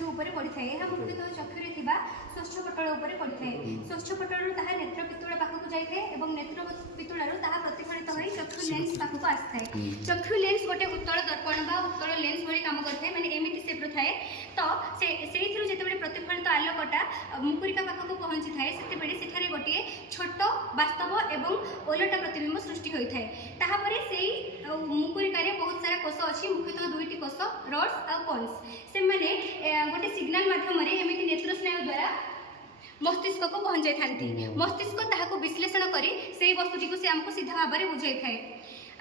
चक्षु उपरे पड़िଥାଏ। ଏହା ମୁଖ୍ୟତଃ ଚକ୍ଷୁରେ ଥିବା ସ୍ୱଚ୍ଛ ପଟଳ ଉପରେ ପଡ଼ିଥାଏ। ସ୍ୱଚ୍ଛ ପଟଳରୁ ତାହା ନେତ୍ର ପିତୁଳା ପାଖକୁ ଯାଇଥାଏ ଏବଂ ନେତ୍ର ପିତୁଳାରୁ ତାହା ପ୍ରତିଫଳିତ ହୋଇ ଚକ୍ଷୁ ଲେନ୍ସ ପାଖକୁ ଆସିଥାଏ। ଚକ୍ଷୁ ଲେନ୍ସ ଗୋଟେ ଉତ୍ତଳ ଦର୍ପଣ ବା ଉତ୍ତଳ ଲେନ୍ସ ଭଳି କାମ କରିଥାଏ, ମାନେ ଏମିତି ସେପ୍ର ଥାଏ। ତ ସେଇଥିରୁ ଯେତେବେଳେ ପ୍ରତିଫଳିତ ଆଲୋକଟା ମୁକୁରିକା ପାଖକୁ ପହଞ୍ଚିଥାଏ ସେତେବେଳେ ସେଠାରେ ଗୋଟିଏ ଛୋଟ ବାସ୍ତବ ଏବଂ ଓଲଟା ପ୍ରତିବିମ୍ବ ସୃଷ୍ଟି ହୋଇଥାଏ। ତାହାପରେ ସେଇ ମୁକୁରିକାରେ ବହୁତ ସାରା କୋଷ ଅଛି, ମୁଖ୍ୟତଃ ଦୁଇଟି କୋଷ ରଡ୍ସ ଆଉ କନ୍ସ। ସେମାନେ ଗୋଟେ ସିଗ୍ନାଲ ମାଧ୍ୟମରେ ଏମିତି ନେତ୍ର ସ୍ନାୟୁ ଦ୍ୱାରା ମସ୍ତିଷ୍କକୁ ପହଞ୍ଚାଇଥାନ୍ତି। ମସ୍ତିଷ୍କ ତାହାକୁ ବିଶ୍ଳେଷଣ କରି ସେଇ ବସ୍ତୁଟିକୁ ସେ ଆମକୁ ସିଧା ଭାବରେ ବୁଝାଇଥାଏ।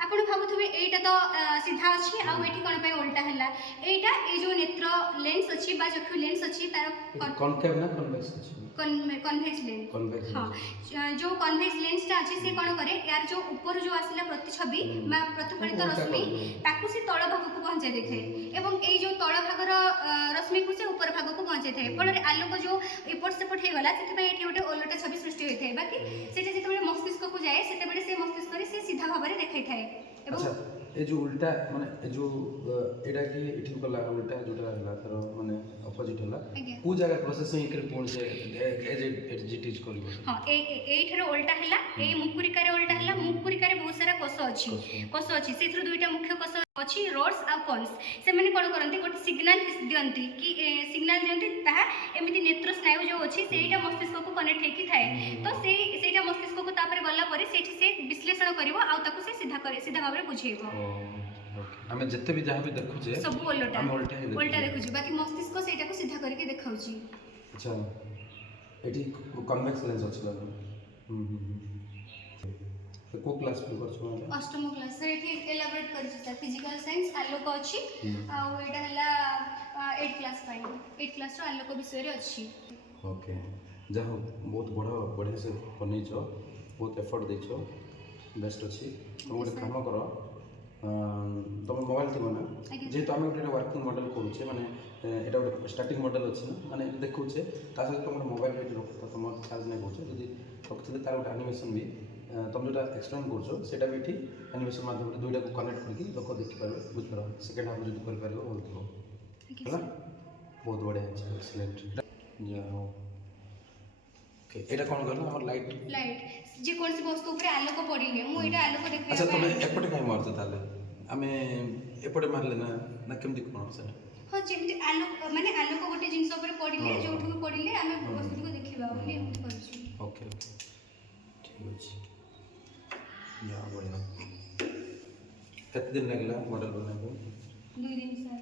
ଆପଣ ଭାବୁଥିବେ ଏଇଟା ତ ସିଧା ଅଛି ଆଉ ଏଠି କ'ଣ ପାଇଁ ଓଲଟା ହେଲା। ଏଇଟା ଏଇ ଯେଉଁ ନେତ୍ର ଲେନ୍ସ ଅଛି ବା ଚକ୍ଷୁ ଲେନ୍ସ ଅଛି ତାର କନକେଭ ନା କନଭେକ୍ସ ଅଛି? Convex lens. हाँ, जो कन्वेक्स लेंसटा अच्छे से कौन करे यार जो ऊपर जो आसला प्रतिछवि बा प्रतिफलित रश्मि ताकू से तळ भाग को पहुंचाई देथे एवं ए जो तळ भागर रश्मि को से ऊपर भाग को पहुंचाई थे। फल आलोक जो एपट सेपट हे गला सेति एठी गोटे ओलटा छवि सृष्टि होई थे। बाकी सेटा जेतेबेले मस्तिष्क को जाए सेतेबेले से मस्तिष्क रे से सीधा भाबरे देखाई थाए। अच्छा ए जो उल्टा माने ए जो एडा की एठी गला उल्टा जोटा हला तर माने अपोजिट हला को जगह प्रोसेसिंग कर पहुंचे एज इट इज करबो। हां एठार उल्टा हला ए मुकुरिका रे उल्टा हला। मुकुरिका रे बहुत सारा कोष अछि सेथरो दुईटा मुख्य कोष अछि रॉड्स आ कॉन्स। से माने कोन करंती गोटे सिग्नल दियंती कि सिग्नल दियंती ताहा एमिति नेत्र स्नायु जो अछि सेटा मस्तिष्क को कनेक्ट हेकी थाए। तो सेटा मस्तिष्क को तापर गला परे सेठी से विश्लेषण करबो आ ताकू से सीधा भाबरे बुझेइबो। हमें जत्ते भी जहां भी देखु जे सब उल्टा हम उल्टा देखु छी, बाकी मस्तिष्क सेटा को सीधा करके देखाउ छी। अच्छा एठी कन्वेक्स लेंस अछि लागो। तो को क्लास पे करछ माने अष्टम क्लास रे एठी एलाबोरेट करि छी फिजिकल साइंस आलोक अछि आ एटा हला 8 क्लास पाइन 8 क्लास रो आलोक विषय रे अछि। ओके जाहो बहुत बढ़िया से बनेइछो, बहुत एफर्ट देइछो, बेस्ट अछि। तुम गोटे काम करो तुम मोबाइल थी ना जेहेतु आम गोटे वर्किंग मॉडल करुचे माने एटा गोटे स्टार्टिंग मॉडल अछि ना माने देखुचे ता सहित तुम मोबाइल रे रखो तुम चार्ज नहीं होचे जदी रखथिले तार गोटे एनिमेशन भी तुम जोटा एक्सप्लेन करछो सेटा भी ठीक एनिमेशन माध्यम रे दुईटा को कनेक्ट करके लोक देखि पारबे बुझ पारबे सेकंड हाफ जदी कर पारबे बहुत हो हैला बहुत बढ़िया अछि एक्सीलेंट जाओ। ओके एटा कोन करना हमर लाइट जे कोन सी वस्तु ऊपर आलोक पड़िले मु एटा आलोक देखिया। अच्छा तुम एपटे काई मारछ ताले आमे एपटे मारले ना केमती कोन से हां जेमती आलोक माने आलोक गोटे जिंस ऊपर पड़िले जोठु पड़िले आमे वस्तु को देखिबा बोली हम करछु। ओके ठीक अछि या बढ़िया। कितने दिन लगला मॉडल बनाने को? 2 दिन सर।